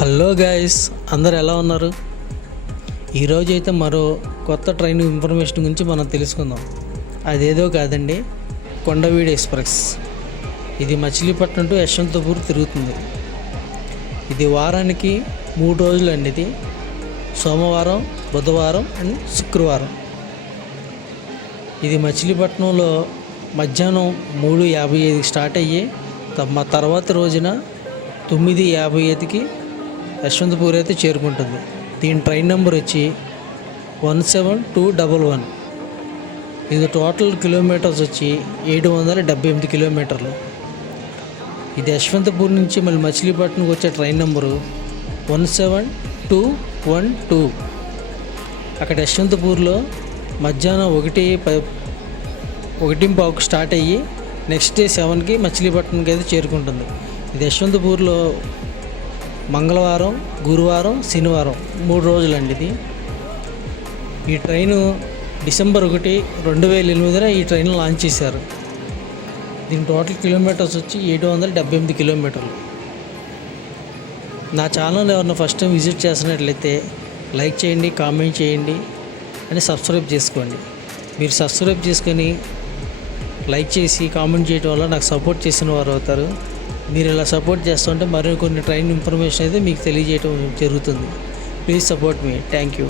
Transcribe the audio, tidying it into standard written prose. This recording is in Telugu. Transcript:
హలో గైస్, అందరు ఎలా ఉన్నారు? ఈరోజు అయితే మరో కొత్త ట్రైన్ ఇన్ఫర్మేషన్ గురించి మనం తెలుసుకుందాం. అదేదో కాదండి, కొండవీడు ఎక్స్ప్రెస్. ఇది మచిలీపట్నం టు యశ్వంతపూర్ తిరుగుతుంది. ఇది వారానికి 3 రోజులు అండి. ఇది సోమవారం, బుధవారం అండ్ శుక్రవారం. ఇది మచిలీపట్నంలో మధ్యాహ్నం 3:55కి స్టార్ట్ అయ్యి తర్వాత రోజున 9:55కి యశ్వంతపూర్ అయితే చేరుకుంటుంది. దీని ట్రైన్ నెంబర్ వచ్చి 17211. ఇది టోటల్ కిలోమీటర్స్ వచ్చి 778 కిలోమీటర్లు. ఇది యశ్వంతపూర్ నుంచి మళ్ళీ మచిలీపట్నంకి వచ్చే ట్రైన్ నెంబరు 17212. అక్కడ యశ్వంతపూర్లో మధ్యాహ్నం 1:15కి స్టార్ట్ అయ్యి నెక్స్ట్ డే 7కి మచిలీపట్నంకి అయితే చేరుకుంటుంది. ఇది యశ్వంతపూర్లో మంగళవారం, గురువారం, శనివారం 3 రోజులండి. ఇది ఈ ట్రైను డిసెంబర్ 1, 2008 ఈ ట్రైన్ లాంచ్ చేశారు. దీని టోటల్ కిలోమీటర్స్ వచ్చి 778 కిలోమీటర్లు. నా ఛానల్ ఎవరైనా ఫస్ట్ టైం విజిట్ చేసినట్లయితే లైక్ చేయండి, కామెంట్ చేయండి అని సబ్స్క్రైబ్ చేసుకోండి. మీరు సబ్స్క్రైబ్ చేసుకొని లైక్ చేసి కామెంట్ చేయడం వల్ల నాకు సపోర్ట్ చేసిన వారు అవుతారు. మీరు ఇలా సపోర్ట్ చేస్తుంటే మరికొన్ని ట్రైన్ ఇన్ఫర్మేషన్ అయితే మీకు తెలియజేయడం జరుగుతుంది. Please support me. Thank you.